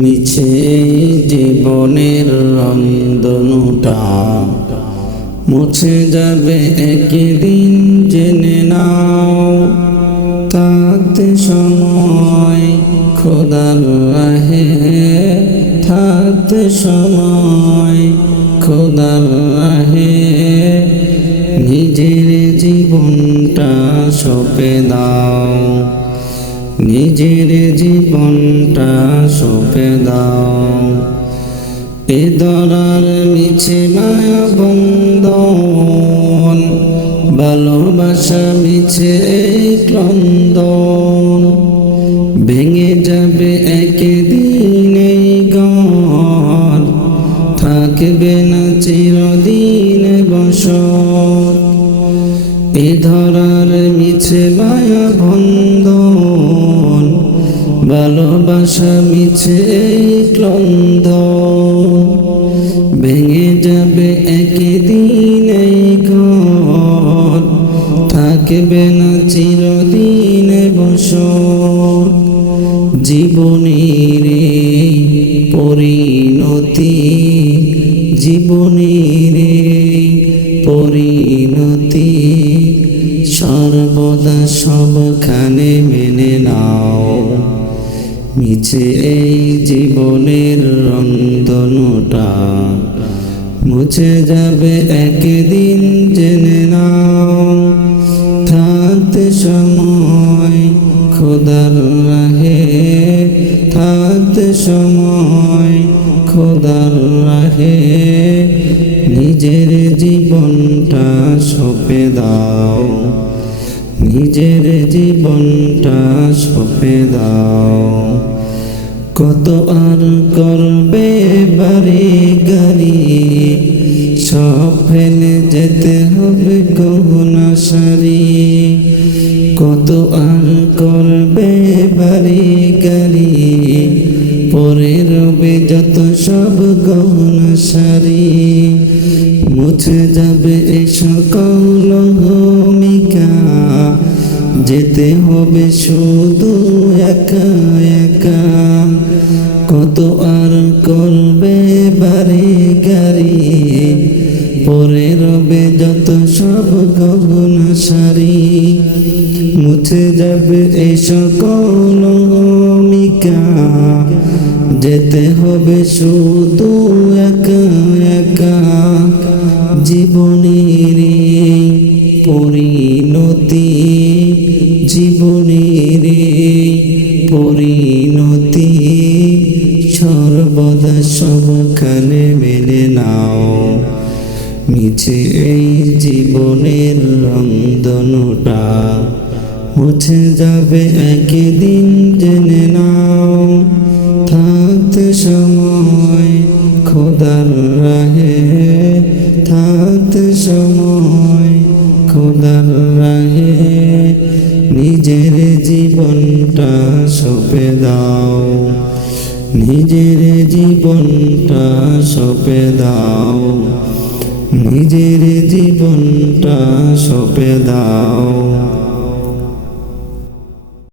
মিছে জীবনের রন্দনুটা মুছে যাবে একদিন জেনে নাও। থাকতে সময় খোদার রাহে থাকতে সময় খোদার রাহে। নিজের জীবনটা সপে দাও। নিজের জীবনটা সপে দাও। এ দরার মিছে মায়া বন্ধন, ভালোবাসা মিছে ক্রন্দন। ভেঙে যাবে চিরদিন বস এ ধরার মিছে মায়া বন্ধন, ভালোবাসা মিছে ক্লন্দ ভেঙে যাবে একদিন ঘর, থাকবে না চিরদিন বস জীবনের পরিণতি, জীবনের পরিণতি সর্বদা সবখানে মেনে নাও। মিছে এই জীবনের রন্দনটা মুছে যাবে একদিন জেনে নাও। থাকতে সময় খোদার রাহে, থাকতে সময় খোদার রাহে, নিজের সপে দাও। নিজের জীবনটা সপে দাও। কত আর করবে বাড়ি গাড়ি, সব ফেলে যেতে হবে গহনা সারি কত আর করবে বাড়ি গাড়ি, পরে রবে যত সব গহনা শাড়ি। যেতে হবে শুধু একা একা। কত আর করবে বাড়ি গাড়ি? পরে রবে যত সব গহনা শাড়ি। মুছে যাবে এই সকল ভূমিকা যেতে হবে শুধু একা একা। জীবনের এই পরিণতি সর্বদা সবখানে মেনে নাও। মিছে এই জীবনের রন্দনটা মুছে যাবে একদিন জেনে নাও। থাকতে সময় খোদার রাহে থাকতে সময় খোদার জীবনটা সপে দাও। নিজের জীবনটা সপে দাও। নিজের জীবনটা সপে দাও।